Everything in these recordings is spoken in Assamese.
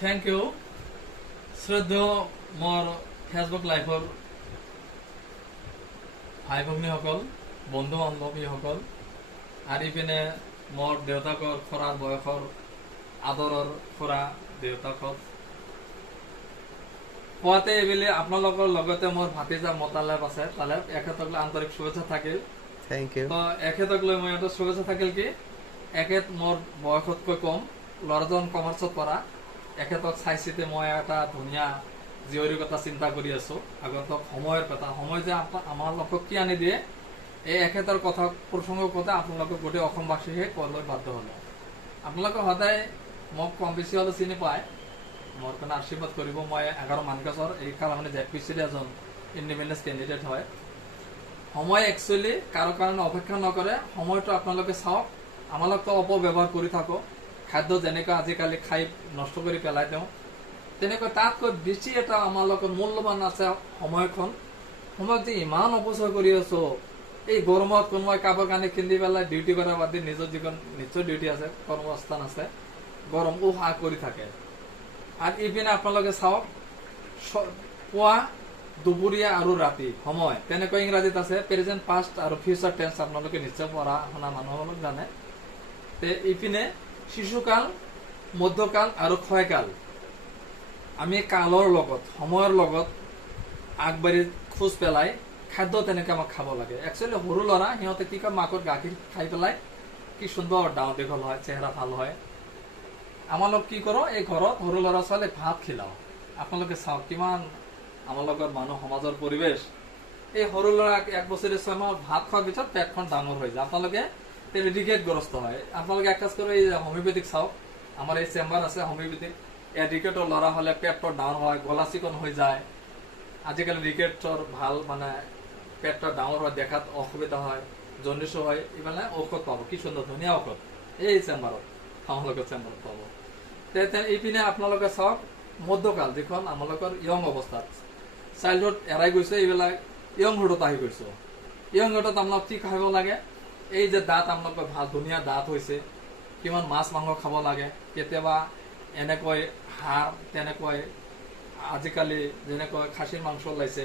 থেংক ইউ শ্ৰদ্ধেয় মোৰ ফেচবুক লাইভৰ ভাই ভগ্নীসকল, বন্ধু বান্ধৱীসকল, আৰু ইপিনে মোৰ দেউতাকৰ খুৰাৰ বয়সৰ আদৰৰ খুৰা দেউতাকক পুৱাতে এইবেলি আপোনালোকৰ লগতে মোৰ ভাতিজা মতালেব আছে, তালেব এখেতক আন্তৰিক শুভেচ্ছা থাকিল। Thank you. তো এখেতক লৈ মই এটা শুভেচ্ছা থাকিল কি এখেত মোৰ বয়সতকৈ কম, ল'ৰাজন কমাৰ্চত পঢ়া। এখেতক চাই চিতি মই এটা ধুনীয়া জীয়ৰীৰ কথা চিন্তা কৰি আছো। আগতক সময়ৰ কথা, সময় যে আমালোকক কি আনি দিয়ে, এই এখেতৰ কথা প্ৰসংগৰ কথা আপোনালোকক গোটেই অসমবাসীয়ে ক'বলৈ বাধ্য হলো। আপোনালোকে সদায় মোক কম বেছি হ'লেও চিনি পায়, মোৰ কাৰণে আশীৰ্বাদ কৰিব। মই 11 মানকাছৰ এই কাৰণে জেপিচিৰ এজন ইণ্ডিপেণ্ডেন্স কেণ্ডিডেট হয়। সময় একচুৱেলি কাৰো কাৰণে অপেক্ষা নকৰে। সময়টো আপোনালোকে চাওক, আমালোকতো অপব্যৱহাৰ কৰি থাকোঁ। খাদ্য যেনেকৈ আজিকালি খাই নষ্ট কৰি পেলাই দিওঁ, তেনেকৈ তাতকৈ বেছি এটা আমাৰ লগত মূল্যৱান আছে সময়খন। সময়ক যে ইমান অপচয় কৰি আছো, এই গৰমত কোনোবাই কাপোৰ কানি কিনি পেলাই ডিউটি কৰা বাদ দি নিজৰ যিখন নিশ্চয় ডিউটি আছে, কৰ্মস্থান আছে, গৰম উহা কৰি থাকে। আৰু ইপিনে আপোনালোকে চাওক, পুৱা দুপৰীয়া আৰু ৰাতি সময় তেনেকৈ ইংৰাজীত আছে প্ৰেজেন্ট, পাষ্ট আৰু ফিউচাৰ টেন্স। আপোনালোকে নিশ্চয় পঢ়া শুনা মানুহসকলক জানে। ইপিনে শিশুকাল, মধ্যকাল আৰু ক্ষয়কাল। আমি কালৰ লগত সময়ৰ লগত আগবাঢ়ি খোজ পেলাই খাদ্য তেনেকে আমাক খাব লাগে। একচুৱেলি সৰু ল'ৰা সিহঁতে কি কয়, মাকৰ গাখীৰ খাই পেলাই কি সুন্দৰ ডাঙৰ দীঘল হয়, চেহেৰা ভাল হয়। আমালোক কি কৰো, এই ঘৰত সৰু ল'ৰা ছোৱালী ভাত খিলাও। আপোনালোকে চাওক কিমান আমাৰ লগত মানুহ সমাজৰ পৰিৱেশ। এই সৰু ল'ৰা 1 বছৰীয়া 6 মাহ ভাত খোৱাৰ পিছত পেটখন ডাঙৰ হৈ যায়। আপোনালোকে ৰিকেটগ্ৰস্ত হয়। আপোনালোকে এক কাজ কৰি এই হোমিওপেথিক চাওক, আমাৰ এই চেম্বাৰ আছে হোমিওপেথিক। এই ৰিকেটৰ ল'ৰা হলে পেটটো ডাঙৰ হয়, গলা চিকন হৈ যায়। আজিকালি ৰিকেটৰ ভাল মানে পেটটা ডাঙৰ হয়, দেখাত অসুবিধা হয়, জণ্ডিছো হয়। এইফালে ঔষধ পাব, কি সুন্দৰ ধুনীয়া ঔষধ এই চেম্বাৰত, আমালোকৰ চেম্বাৰত পাব। এইপিনে আপোনালোকে চাওক মধ্যকাল, যিখন আমালোকৰ ইয়ং অৱস্থাত, চাইল্ডহুড এৰাই গৈছে, এইবিলাক ইয়ংহুডত আহি গৈছো। ইয়ংহুডত আপোনালোক কি খাব লাগে, এই যে দাঁত আপোনালোকৰ ভাল ধুনীয়া দাঁত হৈছে, কিমান মাছ মাংস খাব লাগে। কেতিয়াবা এনেকৈ হাঁহ, তেনেকৈ আজিকালি যেনেকৈ খাচীৰ মাংস ওলাইছে,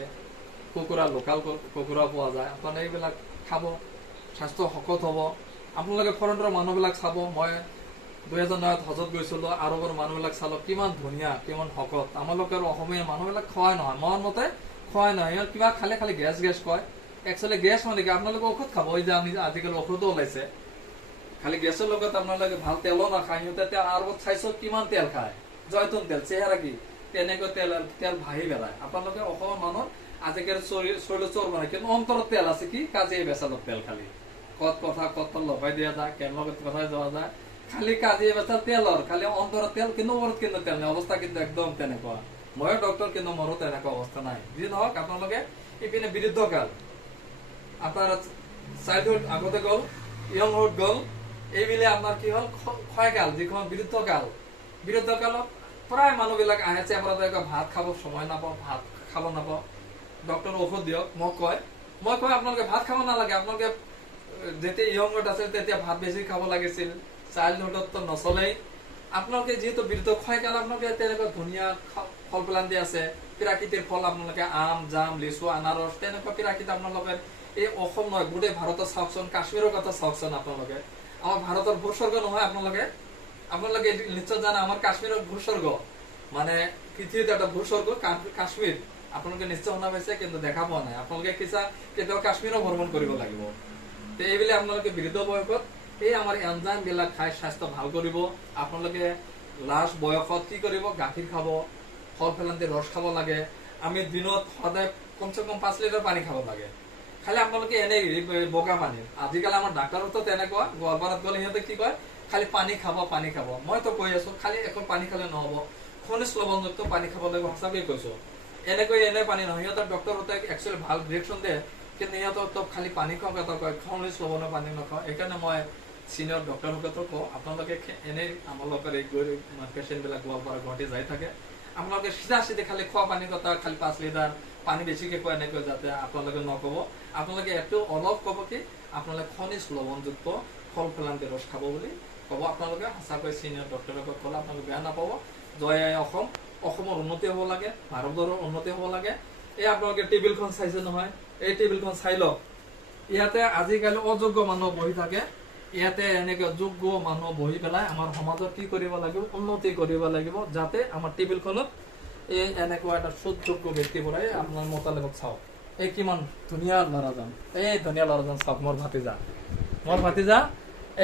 কুকুৰা, লোকেল কুকুৰা পোৱা যায়। আপোনালোকে এইবিলাক খাব, স্বাস্থ্য শকত হ'ব। আপোনালোকে ফৰেনৰ মানুহবিলাক চাব, মই 2009 হজত গৈছিলো, আৰবৰ মানুহবিলাক চালো কিমান ধুনীয়া, কিমান শকত। আমালোকৰ অসমীয়া মানুহবিলাক খোৱাই নহয়, মোৰ মতে খোৱাই নহয়। সিহঁত কিবা খালে খালি গেছ গেছ কয়। একচুৱেলি গেছ মানে কি, আপোনালোকে ঔষধ খাব। এই যে আমি আজিকালি ঔষধো ওলাইছে, খালি গেছৰ লগত আপোনালোকে ভাল তেলো নাখায়। সিহঁতে আৰবত চাইছো কিমান তেল খায়, জয়তুন তেল, চেহেৰা কি তেনেকৈ তেল ভাহি পেলায়। আপোনালোকে অসমৰ মানুহ আজিকালি শৰীৰ চোৰ মানে, কিন্তু অন্তৰত তেল আছে কি, কাজে বেচালত তেল। খালি কত লগাই দিয়া যায়, কেন লগত কথাই যোৱা যায়, খালি কাজে বেচাল তেলৰ, খালি অন্তৰত তেল, কিন্তু ওপৰত কিন্তু তেল নাই। অৱস্থা কিন্তু একদম তেনেকুৱা। ময়ো ডক্টৰ, কিন্তু মোৰো তেনেকুৱা অৱস্থা নাই। যি নহওক, আপোনালোকে ইপিনে বৃদ্ধকাল, আপনার চাইল্ডহুড আগতে গ'ল, ইয়ংহুড গ'ল, এইবিলে আপনার কি হল ক্ষয়কাল, যিখন বৃদ্ধকাল। বৃদ্ধকালত প্ৰায় মানুহবিলাক আহে চেম্বাৰত, ভাত খাব সময় নাপাওঁ, ভাত খাব নাপাওঁ, ডক্টৰ ঔষধ দিয়ক। মই কয় আপোনালোকে ভাত খাব নালাগে। আপোনালোকে যেতিয়া ইয়ংহুড আছিল তেতিয়া ভাত বেছি খাব লাগিছিল, চাইল্ডহুডত নচলেই। আপোনালোকে যিহেতু বৃদ্ধ ক্ষয়কাল, আপোনালোকে তেনেকুৱা ধুনীয়া ফল প্লান্তি আছে, প্ৰাকৃতিক ফল। আপোনালোকে আম, জাম, লিচু, আনাৰস, তেনেকুৱা প্ৰাকৃতিক আপোনালোকে এই অসম নহয়, গোটেই ভাৰতত চাওকচোন, কাশ্মীৰৰ কথা চাওকচোন। আপোনালোকে আমাৰ ভাৰতৰ ভূস্বৰ্গ নহয়, আপোনালোকে নিশ্চয় জানে আমাৰ কাশ্মীৰৰ ভূস্বৰ্গ, মানে পৃথিৱীত এটা ভূস্বৰ্গ কাশ্মীৰ। আপোনালোকে নিশ্চয় শুনা পাইছে, কিন্তু দেখা পোৱা নাই। আপোনালোকে কেতিয়াও কাশ্মীৰো ভ্ৰমণ কৰিব লাগিব। এইবিলাক আপোনালোকে বৃদ্ধ বয়সত এই আমাৰ এনজাইম বিলাক খাই স্বাস্থ্য ভাল কৰিব। আপোনালোকে লাষ্ট বয়সত কি কৰিব, গাখীৰ খাব, ফল ফলান্তি ৰস খাব লাগে। আমি দিনত সদায় কমচে কম 5 লিটাৰ পানী খাব লাগে। খালি আপোনালোকে এনেই বগা পানী, আজিকালি আমাৰ ডাক্তৰতো তেনেকুৱা, গোৱালপাৰাত গ'লে সিহঁতে কি কয়, খালি পানী খাব, পানী খাব। মইতো কৈ আছো, খালি এখন পানী খালে নহব, খনিজ লৱণযুক্ত পানী খাব লাগিব, সঁচাকৈ কৈছো। এনে পানী নহয়। সিহঁতৰ ডক্টৰতে একচুৱেলি ভাল ডিৰেকশ্যন দিয়ে, কিন্তু সিহঁতৰ খালি পানী খাওঁ, কথা কয় খনিজ লৱণৰ পানী নাখাওঁ। সেইকাৰণে মই চিনিয়ৰ ডক্টৰসকলক কওঁ, আপোনালোকে এনেই আমালোকৰ এই পেচেণ্টবিলাক গোৱালপাৰা, গুৱাহাটী যাই থাকে, আপোনালোকে চিধা খালি খোৱা পানী কথা, খালি 5 লিটাৰ পানী বেছিকে খোৱা, এনেকৈ যাতে আপোনালোকে নকব। আপোনালোকে একটু অলপ কব কি, আপোনালোকে খনিজ লৱণযুক্ত ফল ফলান্তি ৰস খাব বুলি কব। আপোনালোকে সঁচাকৈ চিনিয়ৰ ডক্টৰক ক'লে আপোনালোকে বেয়া নাপাব। জয় আই অসম, অসমৰ উন্নতি হ'ব লাগে, ভাৰতৰ উন্নতি হ'ব লাগে। এই আপোনালোকে টেবুলখন চাইছে নহয়, এই টেবুলখন চাই লওক। ইয়াতে আজিকালি অযোগ্য মানুহ বহি থাকে, ইয়াতে এনেকে যোগ্য মানুহ বহি পেলাই আমাৰ সমাজত কি কৰিব লাগিব, উন্নতি কৰিব লাগিব, যাতে আমাৰ টেবুলখনত এই এনেকুৱা এটা সুযোগ্য ব্যক্তি বনাই আপোনাৰ মতামত চাওক। এই কিমান ধুনীয়া ল'ৰাজন, এই ধুনীয়া ল'ৰাজন চাওক, মোৰ ভাতিজা।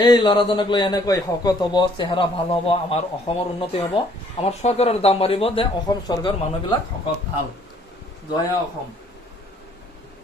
এই ল'ৰাজনক লৈ এনেকৈ শকত হ'ব, চেহেৰা ভাল হ'ব, আমাৰ অসমৰ উন্নতি হ'ব, আমাৰ চৰকাৰৰ দাম বাঢ়িব যে অসম চৰকাৰৰ মানুহবিলাক শকত ভাল। জয় অসম।